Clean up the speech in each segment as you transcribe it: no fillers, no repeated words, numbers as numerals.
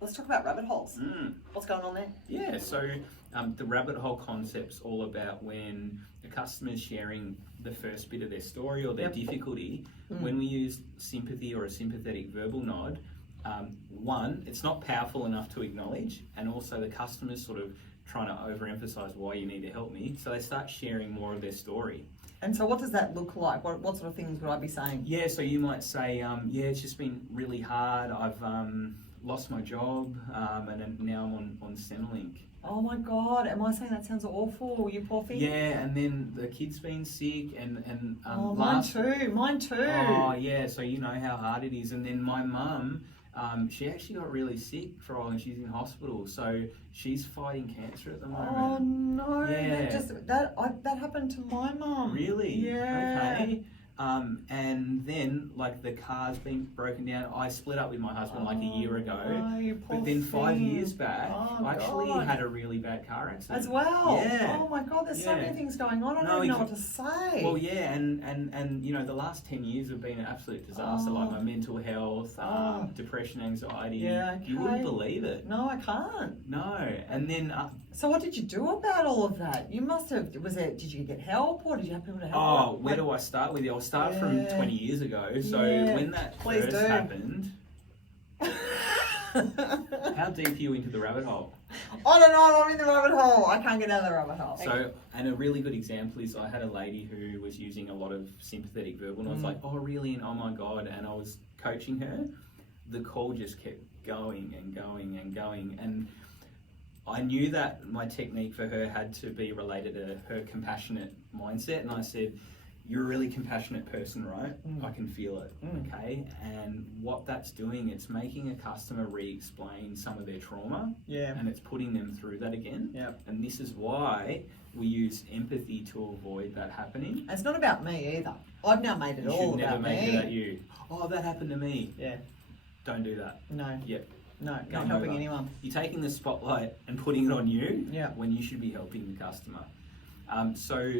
Let's talk about rabbit holes. What's going on there? Yeah, so the rabbit hole concept's all about when a customer's sharing the first bit of their story or their difficulty. When we use sympathy or a sympathetic verbal nod, one, it's not powerful enough to acknowledge, and also the customer's sort of trying to overemphasize why you need to help me, so they start sharing more of their story. And so what does that look like? What sort of things would I be saying? Yeah, so you might say, yeah, it's just been really hard. I've lost my job, and now I'm on Centrelink. Oh my God, am I saying that sounds awful, you poor thing? Yeah, and then the kid's been sick and mine too. Oh yeah, so you know how hard it is. And then my mum, she actually got really sick for a while and she's in hospital, so she's fighting cancer at the moment. Oh no, Yeah. that happened to my mum. Really? Yeah. Okay. And then, like, the car's been broken down. I split up with my husband like a year ago. No, you poor but then 5 thing. years back, I actually God. had a really bad car accident. As well? Yeah. Oh my God, there's so many things going on. I don't even know what to say. Well, yeah, and you know, the last 10 years have been an absolute disaster. Like my mental health, depression, anxiety. Yeah, okay. You wouldn't believe it. No, I can't. No. And then... so what did you do about all of that? You must have, did you get help or did you have people to help? Oh, where do I start with you? I'll start from 20 years ago. So when that first happened, how deep are you into the rabbit hole? I don't know, I'm in the rabbit hole. I can't get out of the rabbit hole. So, and a really good example is I had a lady who was using a lot of sympathetic verbal, and I was like, oh really, and oh my God, and I was coaching her. The call just kept going and going and going, and I knew that my technique for her had to be related to her compassionate mindset, and I said, you're a really compassionate person, right? I can feel it, okay? And what that's doing, it's making a customer re-explain some of their trauma, and it's putting them through that again. And this is why we use empathy to avoid that happening. And it's not about me either. I've now made it all about me. You should never make it about you. Oh, that happened to me. Yeah. Don't do that. No. Yep. No, not helping anyone. You're taking the spotlight and putting it on you Yeah. when you should be helping the customer. So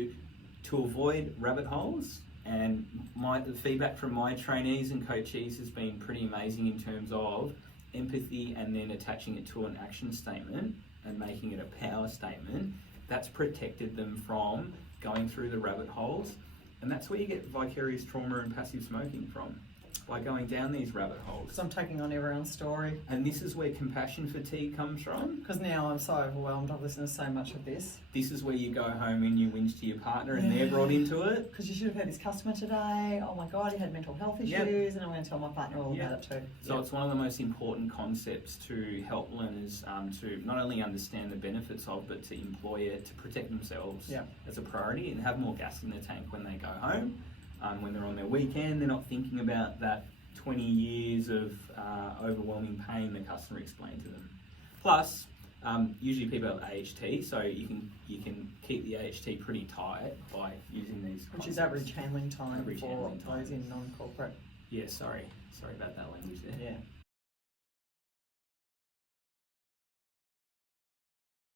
to avoid rabbit holes, and the feedback from my trainees and coachees has been pretty amazing in terms of empathy and then attaching it to an action statement and making it a power statement. That's protected them from going through the rabbit holes, and that's where you get vicarious trauma and passive smoking from, by going down these rabbit holes. Because I'm taking on everyone's story. And this is where compassion fatigue comes from. Because now I'm so overwhelmed. I've listened to so much of this. This is where you go home and you whinge to your partner and they're brought into it. Because you should have heard this customer today. Oh my God, he had mental health issues, and I'm going to tell my partner all about it too. So it's one of the most important concepts to help learners to not only understand the benefits of, but to employ it to protect themselves as a priority and have more gas in the tank when they go home. When they're on their weekend, they're not thinking about that 20 years of overwhelming pain the customer explained to them. Plus, usually people have AHT, so you can keep the AHT pretty tight by using these concepts. Which is average handling time for those in non-corporate. Yeah, sorry about that language there. Yeah.